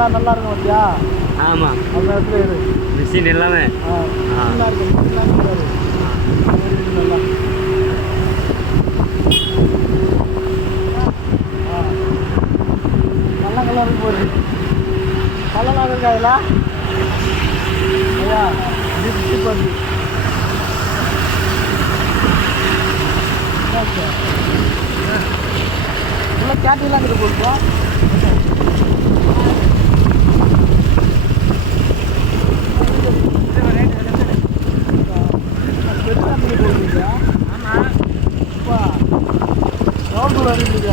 எல்லாம் நல்லா இருக்கும் பார்த்தியா? ஆமாம், அந்த இடத்துல இரு. மிஷின் எல்லாமே நல்லா இருக்கும். நல்லா நல்லா கலர் இருக்கும் போது கலராக இருக்கா இதெல்லாம் ஐயா இது பண்ணி உள்ள கேட்டீங்களாம் கிட்ட போடுவோம். ஆமாம் இப்போ ரவுண்டு வருதுங்க.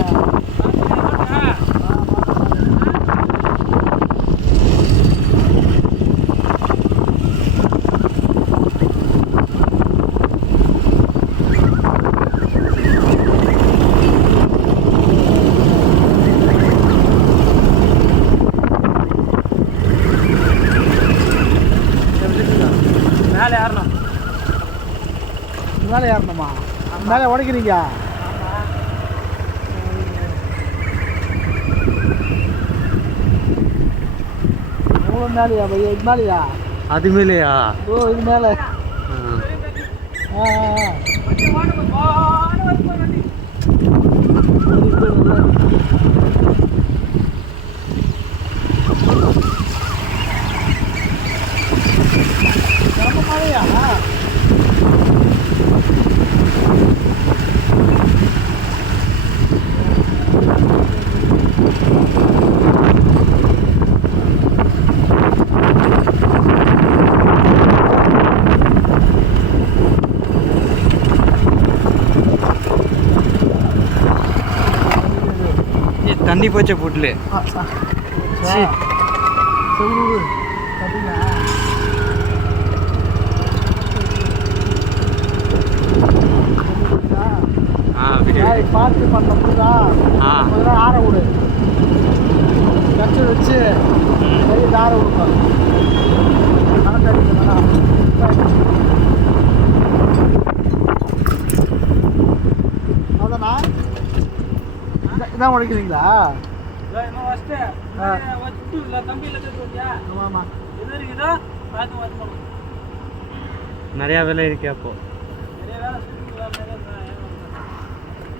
மேலே ஏறணுமா? மேலே உடைக்கிறீங்க? எவ்வளோ மேலேயா பையா? இது மேலேயா? அது மேலேயா? ஓ இது மேலே. ரொம்ப மழையா? தண்ணி போச்ச போட்டுல செவ்வூர் பார்த்தீங்களா? பார்த்து பண்ண முடியுதா? அதெல்லாம் ஆற விடு. கச்சு வச்சு கையில் ஆற விடுப்பாங்க. அவ்வளோண்ணா இதான் உடைக்கிறீங்களா? நிறையா வேலை இருக்கு அப்போ.